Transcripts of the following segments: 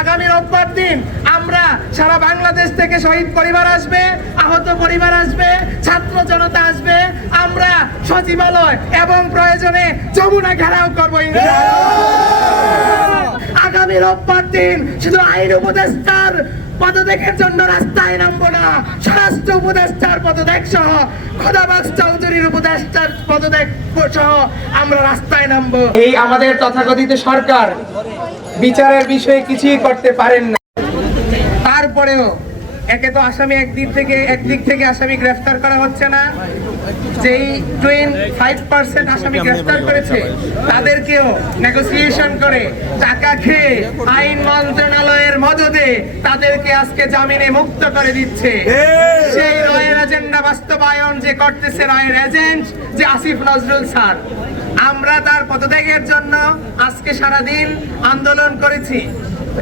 আগামী রোববার দিন আমরা সারা বাংলাদেশ থেকে শহীদ পরিবার আসবে, আহত পরিবার আসবে, ছাত্র জনতা আসবে। আমরা সচিবালয় এবং প্রয়োজনে আগামী রোববার দিন শুধু আইন উপদেষ্টার পদত্যাগের জন্য রাস্তায় নামবো না, স্বরাষ্ট্র উপদেষ্টার পদত্যাগ সহ খোদাবাস চৌধুরীর উপদেষ্টার পদত্যাগ সহ আমরা রাস্তায় নামবো। এই আমাদের তথাকথিত সরকার বিচারের বিষয়ে কিছুই করতে পারেন না। তারপরেও একে তো আসামি একদিক থেকে একদিক থেকে আসামি গ্রেফতার করা হচ্ছে না। যেই টোয়েন্টি ফাইভ পার্সেন্ট আসামি গ্রেফতার করেছে, তাদেরকেও নেগোসিয়েশন করে টাকা খেয়ে আইন মন্ত্রণালয়ের মদদে তাদেরকে আজকে জামিনে মুক্ত করে দিচ্ছে। সেই রয়ের এজেন্ডা বাস্তবায়ন যে করতেছে রয়ের এজেন্ট যে আসিফ নজরুল স্যার। আমরা তার পদত্যাগের জন্য আজকে সারাদিন আন্দোলন করেছি।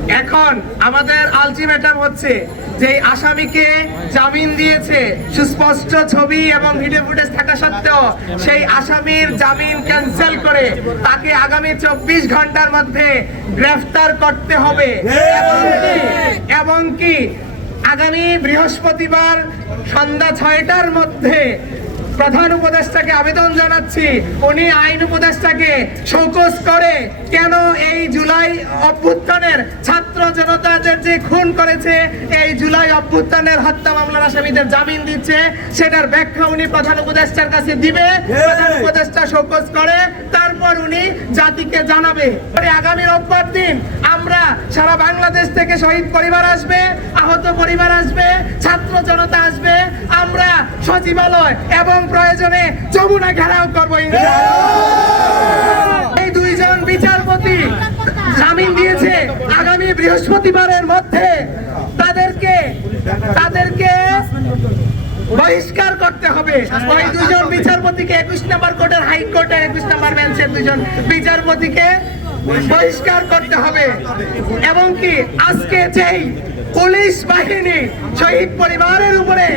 এখন আমাদের আলটিমেটাম হচ্ছে যে আসামিকে জামিন দিয়েছে। সুস্পষ্ট ছবি এবং ভিডিও ফুটেজ থাকা সত্ত্বেও সেই আসামির জামিন ক্যান্সেল করে তাকে আগামী চব্বিশ ঘণ্টার মধ্যে গ্রেফতার করতে হবে। এবং কি- এবং কি? আগামী বৃহস্পতিবার সন্ধ্যা ছয়টার মধ্যে প্রধান উপদেষ্টাকে আবেদন জানাচ্ছি। উনি আইন উপদেষ্টাকে শোকস করে কেন এই জুলাই অভ্যুত্থানের ছাত্র জনতাদের যে খুন করেছে এই জুলাই অভ্যুত্থানের হত্যা মামলার আসামিদের জামিন দিচ্ছে সেটার ব্যাখ্যা উনি প্রধান উপদেষ্টার কাছে দিবে প্রধান উপদেষ্টা শোকস করে তারপর উনি জাতিকে জানাবে। আগামী রোববার দিন আমরা সারা বাংলাদেশ থেকে শহীদ পরিবার আসবে আহত পরিবার আসবে ছাত্র জনতা আসবে আমরা সচিবালয় এবং প্রয়োজনে যমুনা ঘেরাও করব এই দুইজন বিচারপতি জামিন দিয়েছে আগামী বৃহস্পতিবারের মধ্যে। তাদেরকে তাদেরকে বহিষ্কার করতে হবে। ওই দুজন বিচারপতিকে একুশ নম্বর কোর্টের হাইকোর্টের একুশ নম্বর বেঞ্চের দুজন বিচারপতিকে বহিষ্কার করতে হবে। এবং কি আজকে যেই পুলিশ বাহিনী শহীদ পরিবারের উপরে,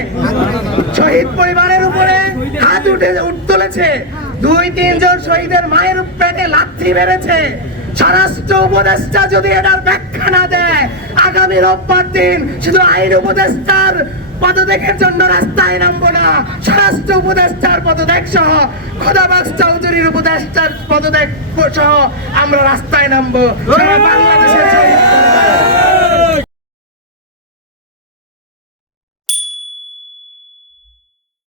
শহীদ পরিবারের উপরে হাত উঠে উঠতলেছে দুই, তিনজন শহীদের মায়ের পেটে লাথি মেরেছে। স্বরাষ্ট্র উপদেষ্টা যদি এটার ব্যাখ্যা না দেয় আগামী রোববার দিন শুধু আইন উপদেষ্টার পদত্যাগের জন্য রাস্তায় নামবো না, স্বরাষ্ট্র উপদেষ্টার পদত্যাগ সহ খোদাবাস চৌধুরীর উপদেষ্টার পদত্যাগ সহ আমরা রাস্তায় নামবো বাংলাদেশের।